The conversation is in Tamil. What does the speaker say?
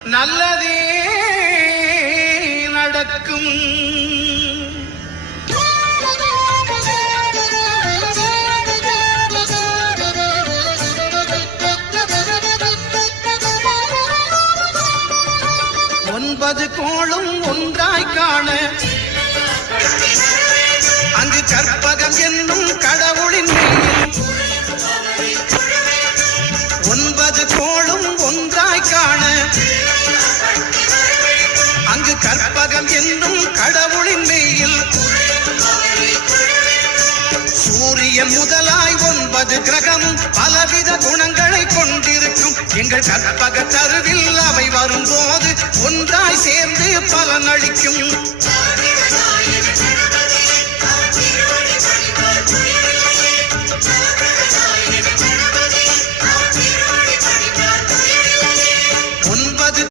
நல்லதே நடக்கும். ஒன்பது கோளும் ஒன்றாய் காண அங்கு கற்பகம் என்னும் கடவுளின் ஒன்பது கோளும் ஒன்றாய் காண அங்கு கற்பகம் என்னும் கடவுளின் மெய்யில் சூரியன் முதலாய் 9 கிரகமும் பலவித குணங்களை கொண்டிருக்கும். எங்கள் கற்பக தருவில் அவை வரும்போது ஒன்றாய் சேர்ந்து பலனளிக்கும்.